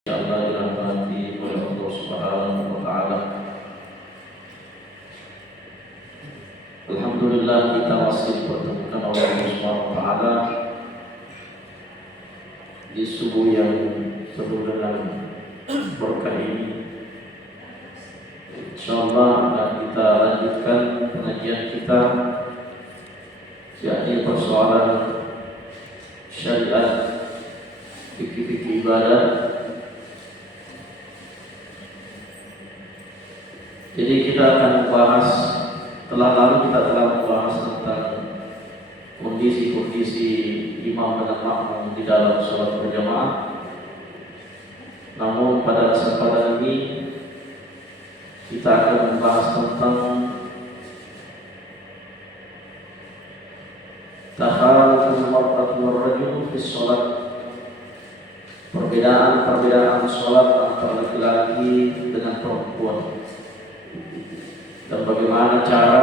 Insyaallah dirahmati oleh Allah Subhanahu wa taala. Alhamdulillah kita masih dipertemukan oleh Allah Subhanahu wa taala di subuh yang penuh dengan berkah ini. Insyaallah akan kita lanjutkan pengajian kita, yakni persoalan syariat fikih-fikih ibadah. Jadi kita akan membahas, kita telah membahas tentang kondisi-kondisi imam dan makmum di dalam sholat berjamaah. Namun pada kesempatan ini kita akan membahas tentang taharuful mar'ati war rajul fi sholat, perbedaan sholat antara laki-laki dengan perempuan, dan bagaimana cara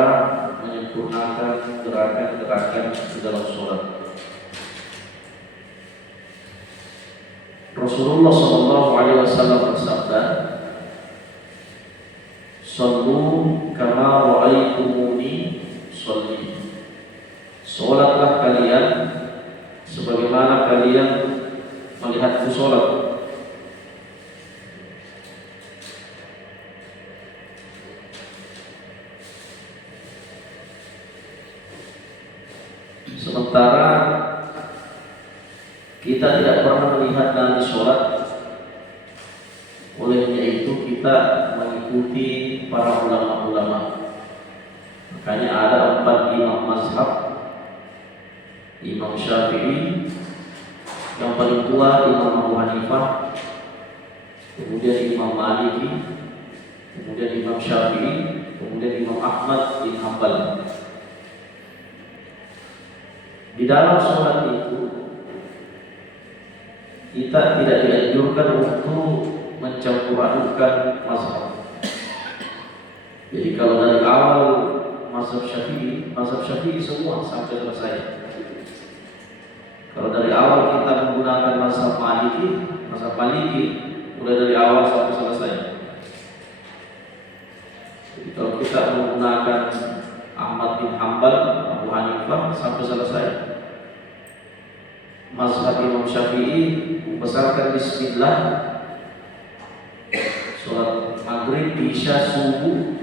menyempurnakan gerakan-gerakan di dalam sholat. Rasulullah SAW bersabda, "Shallu kama ra'aitumuni sholli." Sholatlah kalian sebagaimana kalian melihatku sholat. Sementara kita tidak pernah melihat Nabi sholat, olehnya itu kita mengikuti para ulama-ulama. Makanya ada 4 imam mazhab. Imam Syafi'i, yang paling tua Imam Abu Hanifah, kemudian Imam Maliki, kemudian Imam Syafi'i, kemudian Imam Ahmad bin Hanbal. Di dalam sholat itu kita tidak dianjurkan untuk mencampur adukan mazhab. Jadi kalau dari awal mazhab Syafi'i semua sampai selesai. Kalau dari awal kita menggunakan mazhab Maliki mulai dari awal sampai selesai. Jadi kalau kita menggunakan Ahmad bin Hanbal, Abu Hanifah sampai selesai. Mazhab Imam Syafi'i membesarkan bismillah, sholat maghrib, isya, subuh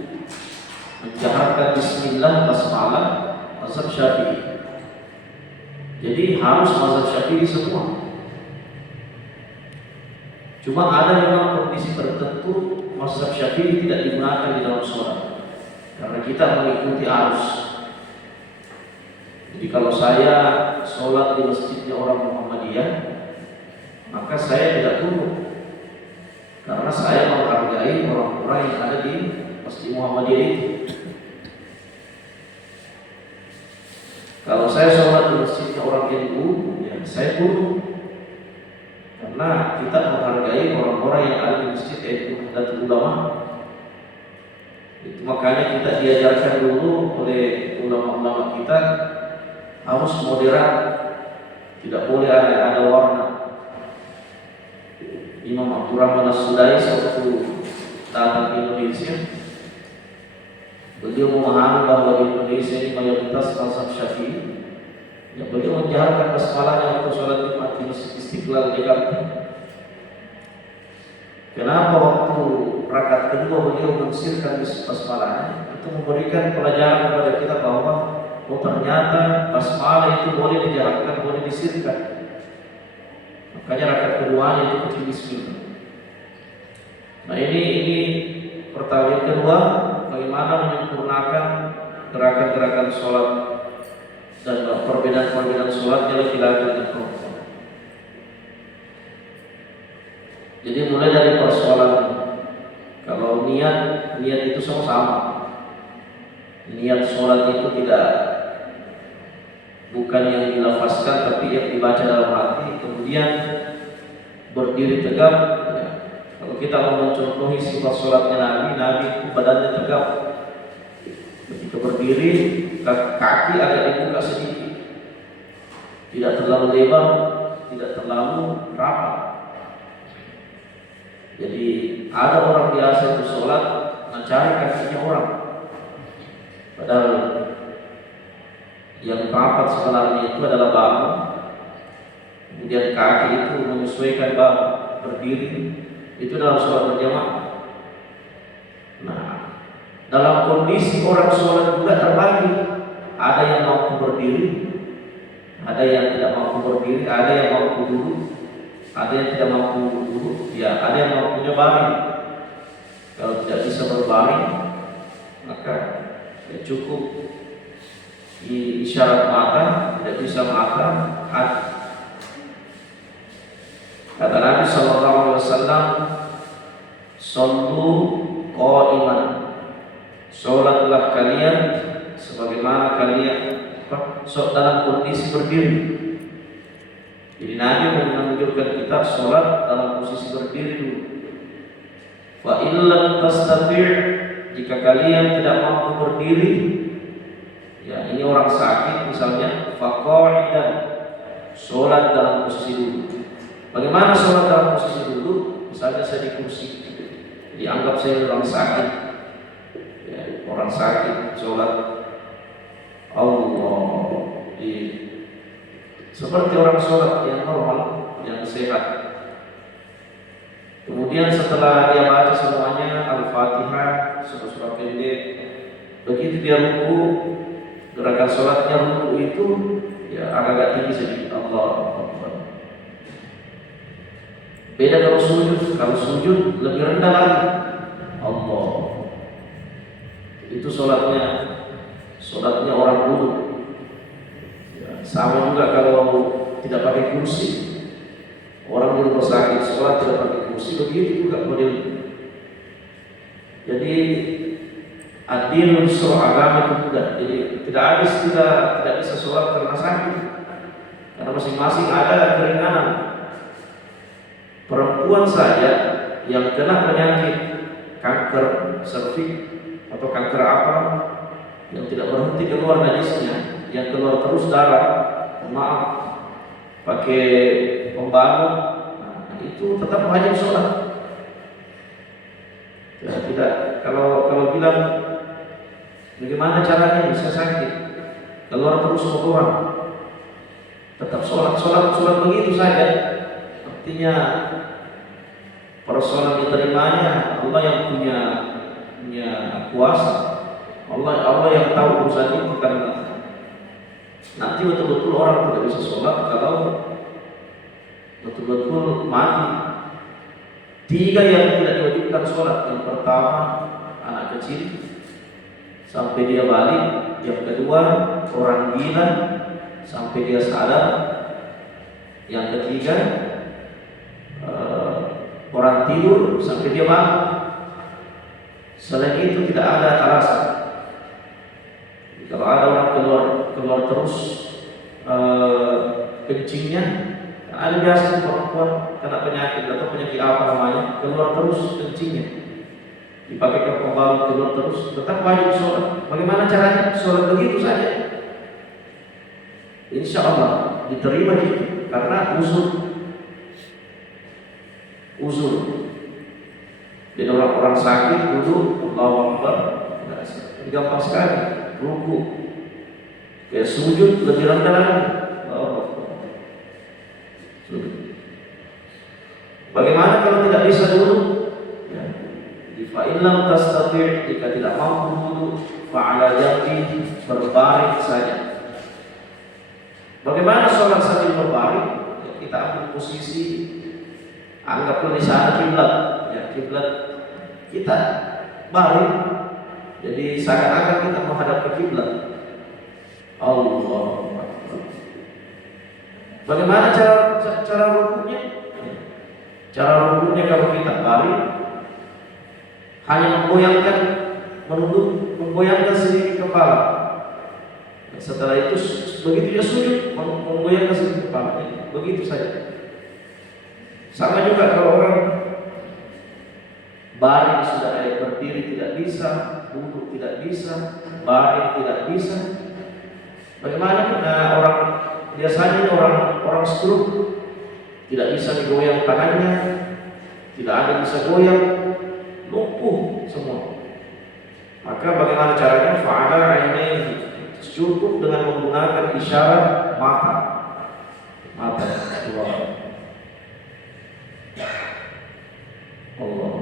menjaharkan bismillah, basmalah, mazhab Syafi'i. Jadi harus mazhab Syafi'i semua. Cuma ada memang kondisi tertentu mazhab Syafi'i tidak digunakan di dalam sholat, karena kita mengikuti arus. Jadi kalau saya sholat di masjidnya orang Muhammadiyah, maka saya tidak tunduk, karena saya menghargai orang-orang yang ada di masjid Muhammadiyah itu. Kalau saya sholat di masjidnya orang NU, ya saya tunduk, karena kita menghargai orang-orang yang ada di masjid NU dan ulama. Itu makanya kita diajarkan dulu oleh ulama-ulama kita harus moderat, tidak boleh ada warna. Imam Abdurrahman As-Sudais waktu datang ke Indonesia, beliau memahami bahwa di Indonesia ini mayoritas mazhab Syafi'i. Ya, beliau menjaharkan basmalahnya waktu sholat Jumat di Masjid Istiqlal Jakarta. Kenapa waktu rakaat kedua beliau mensirkan basmalahnya? Itu memberikan pelajaran kepada kita bahwa ternyata basmalah itu boleh dijaharkan, boleh disirkan. Makanya rakaat keduanya itu pakai bismillah. Nah ini pertanyaan kedua, bagaimana menyempurnakan gerakan-gerakan sholat dan perbedaan sholatnya laki-laki dan perempuan. Jadi mulai dari persoalan, kalau niat itu sama. Niat sholat itu bukan yang dilafazkan, tapi yang dibaca dalam hati. Kemudian berdiri tegap. Ya. Kalau kita mau mencontohi sifat sholatnya Nabi itu badannya tegap. Ketika berdiri, kaki agak dibuka sedikit, tidak terlalu lebar, tidak terlalu rapat. Jadi ada orang biasa itu sholat mencari kakinya orang, padahal yang rapat sebenarnya itu adalah bahu, kemudian kaki itu menyesuaikan bahu berdiri, itu dalam sholat berjamaah. Nah, dalam kondisi orang sholat juga terbagi, ada yang mampu berdiri, ada yang tidak mampu berdiri, ada yang mampu duduk, ada yang tidak mampu duduk, ya ada yang mampunya baring. Kalau tidak bisa berbaring, maka ya cukup isyarat mata, tidak bisa mata, hati. Kata Nabi Sallallahu Alaihi Wasallam, "Sallu qa'iman." Sholatlah kalian sebagaimana kalian dalam kondisi berdiri. Jadi Nabi menunjukkan kita sholat dalam posisi berdiri dulu. Fa illam tastati', jika kalian tidak mampu berdiri, ya ini orang sakit misalnya, fa qa'idan, sholat dalam posisi duduk. Bagaimana sholat dalam posisi duduk? Misalnya saya di kursi, dianggap saya orang sakit, ya, orang sakit sholat Allah seperti orang sholat yang normal, yang sehat. Kemudian setelah dia baca semuanya Al-Fatihah, surah-surah pendek, begitu dia ruku, gerakan sholatnya ruku itu ya agak tinggi sedikit, Allah. Beda kalau sujud lebih rendah lagi, Allah. Itu sholatnya orang duduk. Ya, sama juga kalau tidak pakai kursi, orang duduk bersakit, sholat tidak pakai kursi, begitu juga modelnya. Jadi adil usul agama itu mudah. Jadi tidak ada istilah tidak bisa sholat karena sakit, karena masing-masing ada keringanan. Perempuan saja yang kena penyakit kanker serviks atau kanker apa yang tidak berhenti keluar najisnya, yang keluar terus darah, maaf, pakai pembangun, nah, itu tetap wajib sholat. Ya, tidak kalau bilang bagaimana caranya bisa sakit, keluar terus kotoran, tetap sholat begitu saja. Artinya persoalan diterimanya Allah yang punya kuasa, Allah yang tahu urusan itu, karena nanti betul-betul orang tidak bisa sholat kalau betul-betul mati. 3 yang tidak diwajibkan sholat. Yang pertama anak kecil sampai dia balik, yang kedua orang gila sampai dia sadar, yang ketiga orang tidur sampai dia bangun. Selain itu tidak ada alasan. Kalau ada orang keluar terus kencingnya, ada biasa perempuan kena penyakit atau penyakit apa namanya, keluar terus kencingnya, dipakai ke pembalut keluar terus, tetap wajib sholat. Bagaimana caranya? Sholat begitu saja, insya Allah diterima gitu, karena uzur. Jadi orang sakit duduk, Allahu Akbar, gampang sekali. Ruku, kayak sujud lebih rendah lagi, Allahu Akbar. Bagaimana kalau tidak bisa duduk? Ya. Fa illam tastati', jika tidak mampu duduk, fa'ala jambi, berbaring saja. Bagaimana sholat sambil berbaring? Ya, kita ambil posisi, anggaplah di sana kiblat, ya kiblat kita baring, jadi seakan-akan kita menghadap ke kiblat. Allah. Bagaimana cara rukunya? Cara rukunya kalau kita baring, hanya menggoyangkan sedikit kepala. Setelah itu begitu dia sujud, menggoyangkan sedikit kepala, begitu saja. Sama juga kalau orang baring sudah berdiri tidak bisa, duduk tidak bisa, baring tidak bisa. Bagaimana orang biasanya orang stroke tidak bisa digoyang tangannya, tidak ada bisa goyang, lumpuh semua. Maka bagaimana caranya? Fa'ala ainaini, cukup dengan menggunakan isyarat mata. Mata Allah.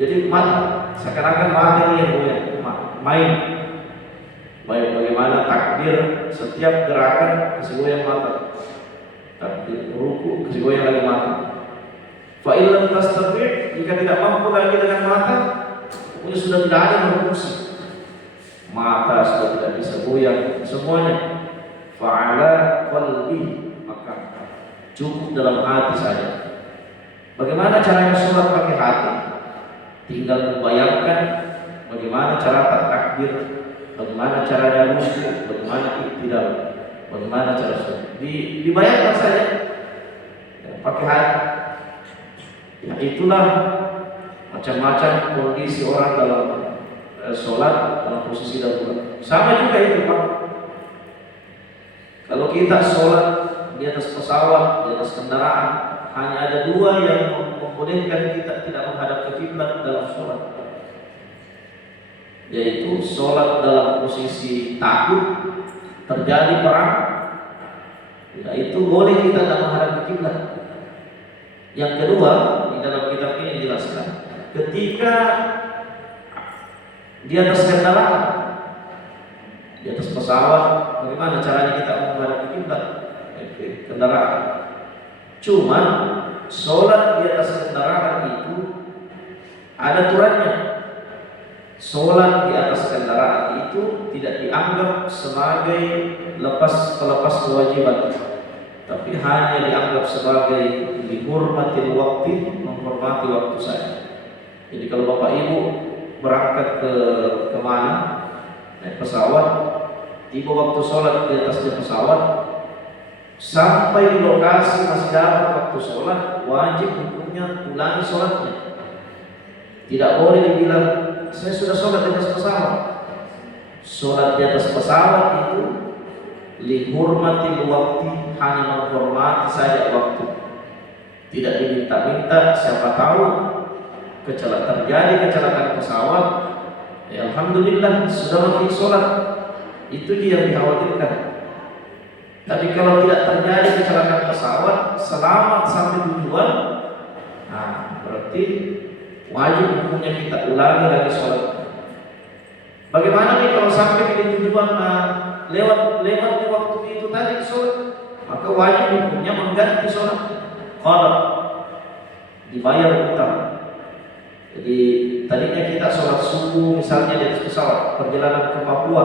Jadi mata, seakan-akan mata ini yang goyang, main. Bagaimana takbir, setiap gerakan kasih goyang mata. Takbir ruku kasih goyang lagi mata. Fa illam tastati', jika tidak mampu lagi dengan mata, pokoknya sudah tidak ada berfungsi. Mata sudah tidak bisa goyang semuanya. Fa'ala qalbi, maka cukup dalam hati saja. Bagaimana caranya sholat pakai hati? Tinggal membayangkan bagaimana cara takbir, bagaimana caranya ruku, bagaimana iktidal, bagaimana cara sholat. Dibayangkan saja, ya, pakai hati. Ya, itulah macam-macam kondisi orang dalam sholat dalam posisi darurat. Sama juga itu Pak. Kalau kita sholat di atas pesawat, di atas kendaraan, hanya ada dua yang membolehkan kita tidak menghadap ke kiblat dalam sholat, yaitu sholat dalam posisi takut terjadi perang, ya, itu boleh kita tidak menghadap ke kiblat. Yang kedua, di dalam kitab ini dijelaskan, ketika di atas kendaraan, di atas pesawat, bagaimana caranya kita menghadap ke kiblat? Kendaraan. Cuman sholat di atas kendaraan itu ada aturannya. Sholat di atas kendaraan itu tidak dianggap sebagai pelepas kewajiban, tapi hanya dianggap sebagai dihormati waktu, menghormati waktu saja. Jadi kalau bapak ibu berangkat ke mana naik pesawat, tiba waktu sholat di atasnya pesawat, sampai di lokasi masih dapat waktu sholat, wajib hukumnya ulangi sholatnya. Tidak boleh dibilang saya sudah sholat di atas pesawat. Sholat di atas pesawat itu lihurmati waktu, hanya menghormati saja waktu. Tidak diminta-minta, siapa tahu terjadi kecelakaan pesawat, ya alhamdulillah sudah mati sholat. Itu dia yang dikhawatirkan. Tapi kalau tidak terjadi kecelakaan pesawat, selamat sampai tujuan, nah berarti wajib hukumnya kita ulangi lagi sholat. Bagaimana nih kalau sampai di tujuan lewat di waktu itu tadi sholat, maka wajib hukumnya mengganti sholat. Kalau dibayar utang. Jadi tadinya kita sholat subuh misalnya di atas pesawat perjalanan ke Papua,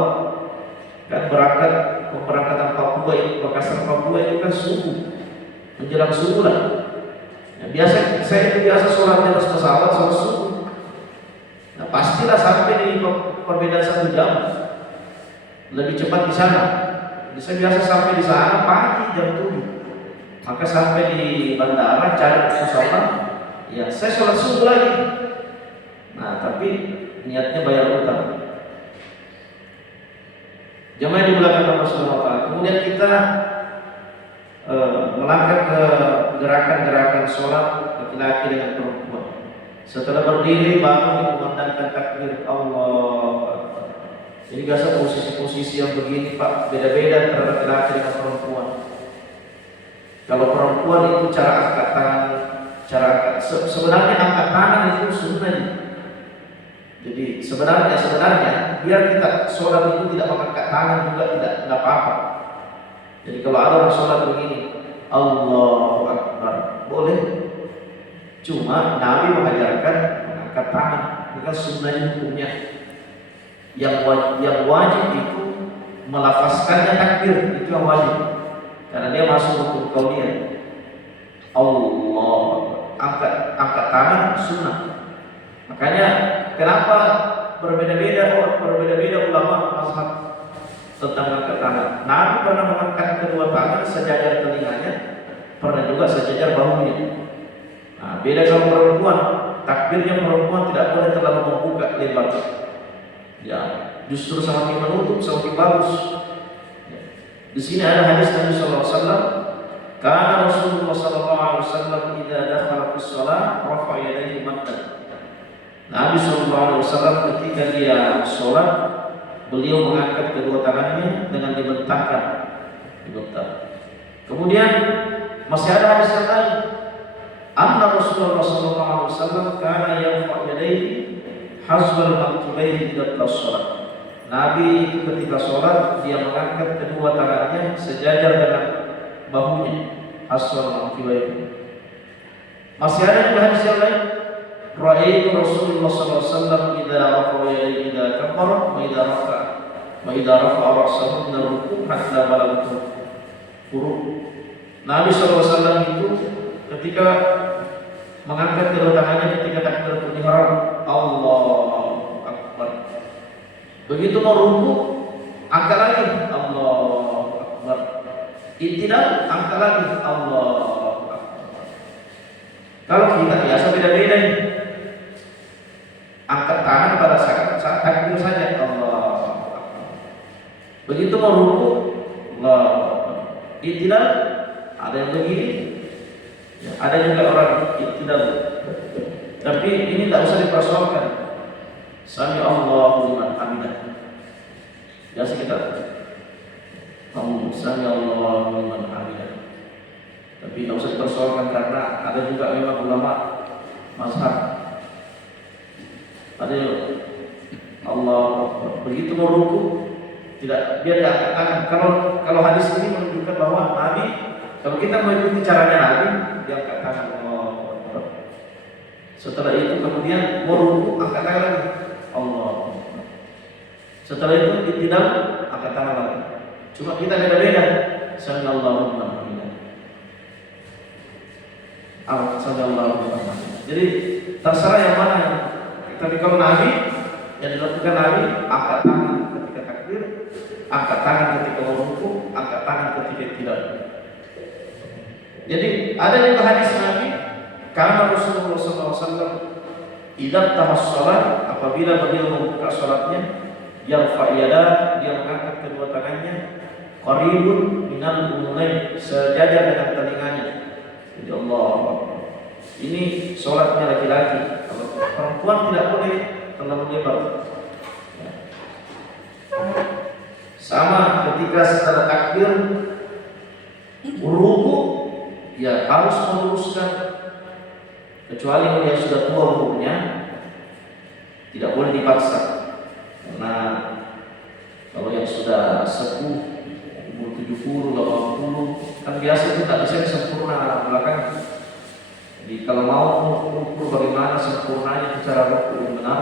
kan pemberangkatan Papua itu Makassar Papua itu kan subuh, menjelang subuh lah. Ya, saya itu biasa sholat di atas pesawat sholat subuh. Nah pastilah sampai di perbedaan 1 jam, lebih cepat di sana. Saya biasa sampai di sana pagi jam 7. Maka sampai di bandara cari musola, ya saya sholat subuh lagi. Nah tapi niatnya bayar utang. Jemaah yang dimuliakan Allah Subhanahu wa taala. Kemudian kita melangkah ke gerakan-gerakan sholat laki-laki dengan perempuan. Setelah berdiri baru dikumandangkan takbir Allah. Jadi biasa posisi-posisi yang begini Pak beda-beda antara laki-laki dengan perempuan. Kalau perempuan itu cara angkat tangan, sebenarnya angkat tangan itu sunnah. Jadi sebenarnya biar kita sholat itu tidak mengangkat tangan juga tidak apa-apa. Jadi kalau ada orang sholat begini, Allahu Akbar, boleh. Cuma Nabi mengajarkan mengangkat tangan, bukan sunnah hukumnya. Yang wajib itu melafazkannya takbir, itu yang wajib. Karena dia masuk hukum kauliyah. Allah, angkat tangan sunnah. Makanya kenapa berbeda-beda ulama mazhab tentang angkat tangan. Nabi pernah mengangkat kedua tangan sejajar telinganya, pernah juga sejajar bahunya. Nah, beda kalau perempuan, takbirnya perempuan tidak boleh terlalu membuka lebar. Ya, justru semakin menutup semakin bagus. Di sini ada hadis Nabi sallallahu alaihi wasallam, Karena Rasulullah sallallahu alaihi wasallam idza dakhala fi shalah rafa'a yadayhi maddan. Nabi sallallahu alaihi wasallam ketika dia salat, beliau mengangkat kedua tangannya dengan dibentangkan. Kemudian masih ada hadis yang lain. Anna Rasulullah sallallahu alaihi wasallam kana yarfa' yadayhi hasbal mankibayhi ila shalah. Nabi itu ketika sholat dia mengangkat kedua tangannya sejajar dengan bahunya, hasbal mankibayhi. Masih ada juga hadis yang lain. Ra'aitu Rasulullah sallallahu alaihi wasallam idza rafa'a yadayhi idza kabbara wa idza rafa'a ra'sahu min ar-ruku' hatta balagha furu'. Nabi sallallahu alaihi wasallam itu ketika mengangkat kedua tangannya ketika takbiratul ihram, Allahu akbar. Begitu mau ruku, angkat lagi, Allahu akbar. I'tidal, angkat lagi, Allahu akbar. Kalau kita biasa beda-beda nih. Angkat tangan pada saat takbir saja, Allahu akbar. Begitu mau ruku, Allahu akbar. I'tidal, ada yang begini. Ya, ada juga orang i'tidal. Tapi ini tidak usah dipersoalkan. Sami Allahu liman hamidah. Biasa kita Sami Allahu liman hamidah. Tapi tidak usah dipersoalkan karena ada juga memang ulama mazhab. Ada Allah begitu mau ruku tidak dia angkat tangan. Kalau hadis ini menunjukkan bahwa Nabi kalau kita mengikuti caranya Nabi dia angkat tangan. Setelah itu kemudian mau ruku angkat tangan lagi. Allah. Setelah itu tidak angkat tangan lagi. Cuma kita beda-beda. Sallallahu alaihi wasallam. Sallallahu alaihi wasallam. Jadi terserah yang mana. Tapi kalau Nabi yang dilakukan Nabi angkat tangan ketika takbir, angkat tangan ketika mau ruku, angkat tangan ketika tidak. Jadi ada juga hadis Nabi karena Rasulullah SAW idza tahassalat apabila beliau membuka salatnya yarfa' yada dia mengangkat kedua tangannya qaribun minal udhunain sejajar dengan telinganya. Jadi Allah ini salatnya laki-laki. Kalau perempuan tidak boleh terlalu lebar. Sama ketika setelah takbir ruku ya harus meluruskan. Kecuali kalau yang sudah tua umurnya tidak boleh dipaksa. Karena kalau yang sudah sepuh umur 70, 80 kan biasa itu tak bisa sempurna belakang. Jadi kalau mau mengukur bagaimana sempurnanya cara ruku yang benar,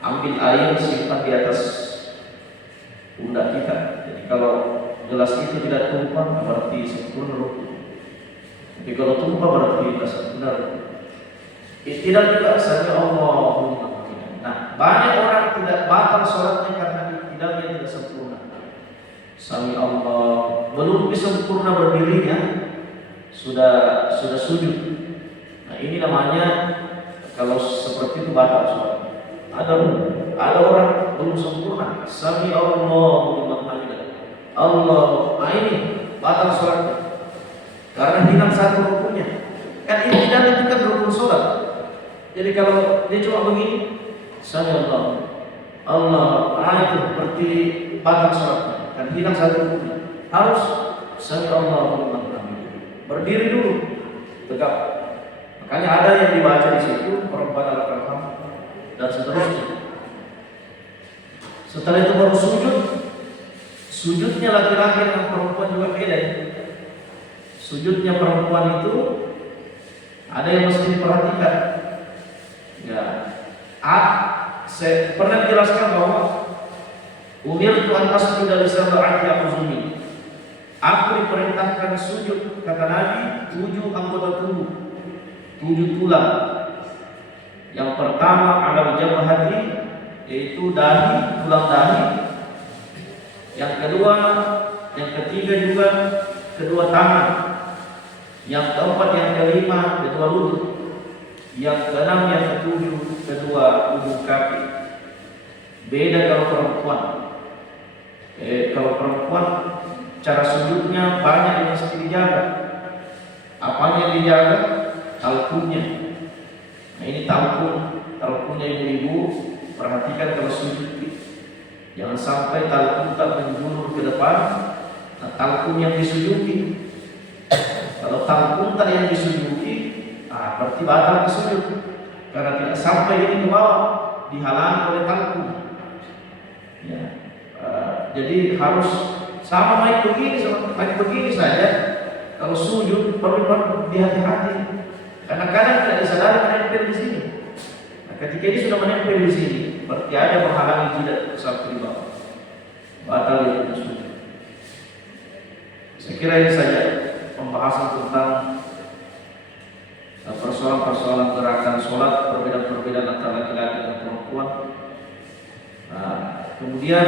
ambil air simpan di atas pundak kita. Jadi kalau gelas itu tidak tumpah berarti sempurna ruku. Tapi kalau tumpah berarti tidak sempurna ruku. Tidak juga sami Allahu. Nah, banyak orang tidak batal sholatnya karena iktidalnya tidak sempurna. Sami Allah belum bisa sempurna berdirinya sudah sujud. Nah, ini namanya kalau seperti itu batal sholat. Ada orang belum sempurna. Sami Allahu liman hamidah. Allah, ini batal sholatnya karena hilang satu rukunnya. Kan iktidal itu kan rukun sholat. Jadi kalau dia cuma begini, Sami Allah, itu seperti batal sholatnya, kan hilang satu rukun. Harus Sami Allah berdiri dulu, tegak. Makanya ada yang dibaca di situ Rabbana lakal hamd dan seterusnya. Setelah itu baru sujud. Sujudnya laki-laki dengan perempuan juga beda. Sujudnya perempuan itu ada yang mesti diperhatikan. Ya, saya pernah jelaskan bahwa umirtu an asjuda li sab'ati a'zumi. Aku diperintahkan sujud kata Nabi 7 anggota tubuh, 7 tulang. Yang pertama ala jabhati yaitu dahi, tulang dahi. Yang kedua, yang ketiga juga kedua tangan. Yang keempat, yang kelima kedua lutut. Yang keenam, yang ketujuh kedua ujung kaki. Beda kalau perempuan. Kalau perempuan cara sujudnya banyak yang mesti dijaga. Apanya yang dijaga? Talkunnya. Nah ini talkunnya ibu-ibu, perhatikan kalau sujud. Jangan sampai talkun tak menjulur ke depan. Nah, talkun yang disujuki. Kalau talkun tak yang disujuki, berarti batal sujud. Karena tidak sampai ini ke bawah, dihalangi oleh talkun. Ya. Jadi harus sama main begini saja. Kalau sujud perlu hati-hati. Karena kadang tidak disadari menempel di sini. Nah, ketika ini sudah menempel di sini, berarti ada menghalangi jidat sampai di bawah. Batal itu sujud. Saya kira ini saja pembahasan tentang persoalan-persoalan gerakan sholat, perbedaan-perbedaan antara laki-laki dan perempuan. Nah, kemudian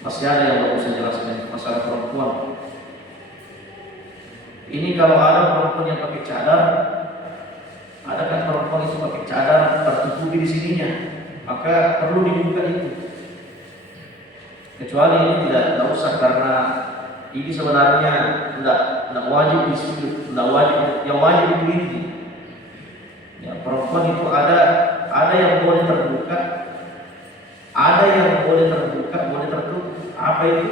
masih ada yang mau saya jelaskan masalah perempuan. Ini kalau ada perempuan yang pakai cadar, ada kan perempuan itu pakai cadar tertutupi di sininya, maka perlu dibuka itu. Kecuali ini tidak usah, karena ini sebenarnya tidak wajib disujud, tidak wajib, yang wajib itu ini. Ya, perempuan itu ada yang boleh terbuka, ada yang boleh terbuka, boleh tertutup. Apa itu?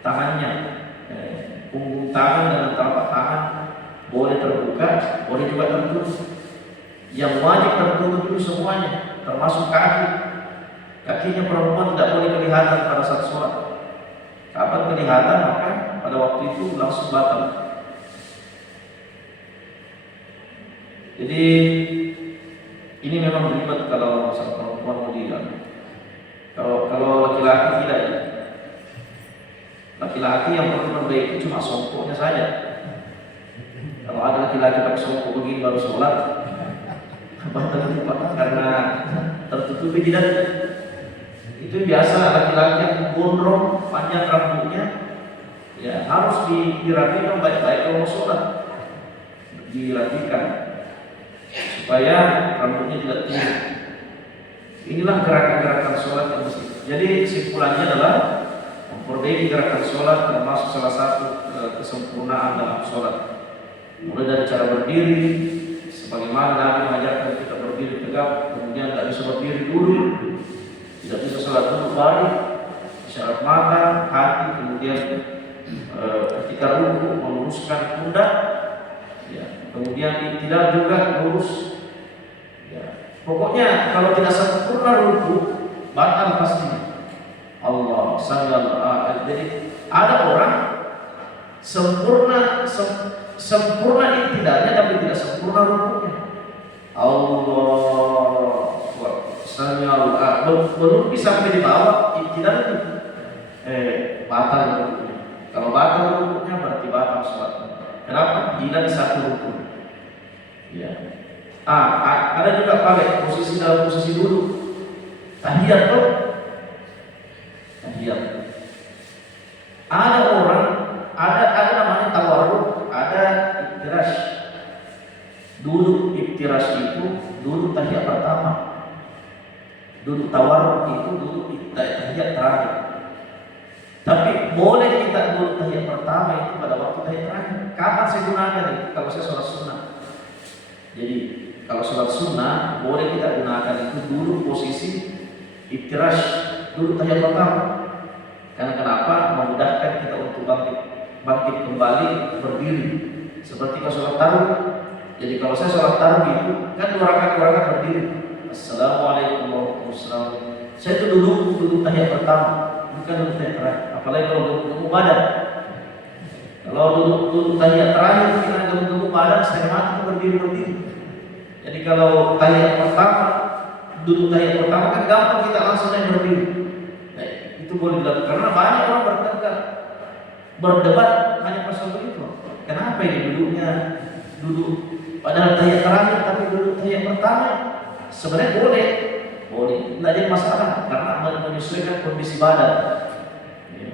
Tangannya, punggung tangan dengan telapak tangan boleh terbuka, boleh juga tertutup. Yang wajib tertutup itu semuanya, termasuk kaki. Kakinya perempuan tidak boleh kelihatan pada saat sholat. Kapan kelihatan maka pada waktu itu langsung batal. Jadi ini memang ribet kalau masalah perempuan mau dilihat. Kalau laki-laki tidak ya. Laki-laki yang perlu perbaiki cuma songkoknya saja. Kalau ada laki-laki pakai songkok begini baru sholat, batal lupa karena tertutupi jidatnya. Itu biasa laki-laki yang gondrong panjang rambutnya, ya harus dirapikan baik-baik kalau mau sholat, dirapikan supaya rambutnya tidak tinggi. Inilah gerakan-gerakan sholat yang mesti. Jadi kesimpulannya adalah memperbaiki gerakan sholat termasuk salah satu kesempurnaan dalam sholat. Mulai dari cara berdiri, sebagaimana Nabi mengajarkan kita berdiri tegak, kemudian tidak bisa berdiri dulu, tidak bisa sholat dulu balik, isyarat mata, hati, kemudian ketika ruku meluruskan pundak, ya, kemudian tidak juga lurus. Ya. Pokoknya kalau tidak sempurna ruku, batal pastinya. Allah sangat. Jadi ada orang sempurna iktidalnya tapi tidak sempurna rukunya. Allah sangat belum bisa sampai di bawah iktidal itu. Batal rukunya. Kalau batal rukunya berarti batal sholatnya. Kenapa? Hilang satu rukun. Ya. Ada juga pakai posisi dalam posisi duduk. Tahiyat tuh. Tahiyat. Ada orang, ada namanya tawarruk, ada iftirash. Duduk iftirash itu duduk tahiyat pertama. Duduk tawarruk itu duduk tahiyat terakhir. Tapi boleh kita duduk tahiyat pertama itu pada waktu tahiyat terakhir. Kapan saya gunakan itu? Kalau saya sholat sunnah. Jadi kalau sholat sunnah boleh kita gunakan itu duduk posisi iftirash, duduk tahiyat pertama. Karena kenapa? Memudahkan kita untuk bangkit kembali berdiri. Seperti kalau sholat tarawih. Jadi kalau saya sholat tarawih itu kan dua rakaat berdiri. Assalamualaikum warahmatullahi wabarakatuh. Saya itu duduk tahiyat pertama, bukan duduk tahiyat terakhir. Apalagi kalau duduk badan. Kalau duduk tahiyat terakhir kita duduk badan setengah mati itu berdiri. Jadi kalau tahiyat pertama, duduk tahiyat pertama kan gampang kita langsung naik berdiri. Nah, itu boleh dilakukan karena banyak orang berdebat hanya masalah itu. Kenapa ini duduk padahal tahiyat terakhir tapi duduk tahiyat pertama? Sebenarnya boleh, tidak ada masalah karena menyesuaikan kondisi badan. Ya.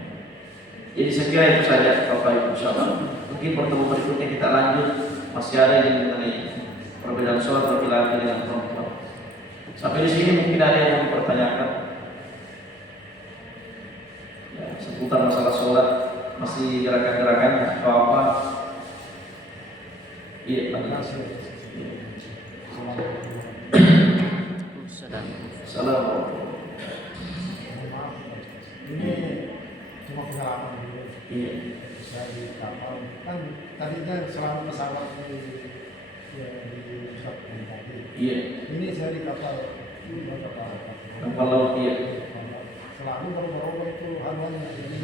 Jadi saya kira itu saja Bapak Ibu insyaallah. Mungkin pertemuan berikutnya kita lanjut, masih ada yang mengenai perbedaan sholat laki-laki dengan perempuan. Sampai di sini mungkin ada yang mau dipertanyakan ya, seputar masalah sholat. masih gerakan-gerakannya atau apa? Iya, Pak. Assalamualaikum. Ini cuma pengalaman dulu. Iya. Saya di kapal kan tadinya selalu pesawat di pusat tadi. Iya. Ini saya di kapal Kapal laut, iya. selalu berubah itu haluannya. Jadi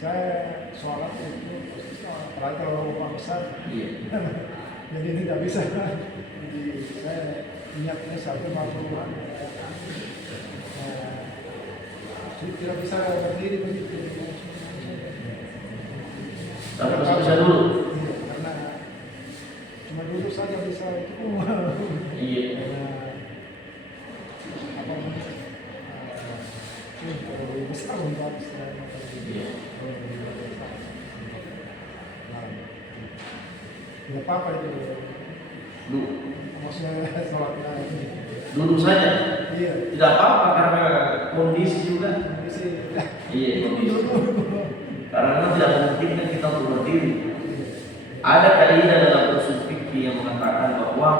saya sholat itu apalagi kalau lubang besar. Iya. Jadi tidak bisa. Jadi saya niatnya sampai masuk Tuhan. Tidak bisa berdiri begitu. Tapi masih bisa dulu. Iya, karena cuma dulu saja bisa itu. Iya. Apa kalau besar untuk saya Iya. tidak apa-apa itu. Dulu. Maksudnya sholatnya ini. Dulu saja. Iya. Tidak apa-apa karena kondisi juga. Kondisi. Iya, kondisi. Karena tidak memungkinkan kita untuk berdiri. Ada kaidah dalam usul fikih yang mengatakan bahwa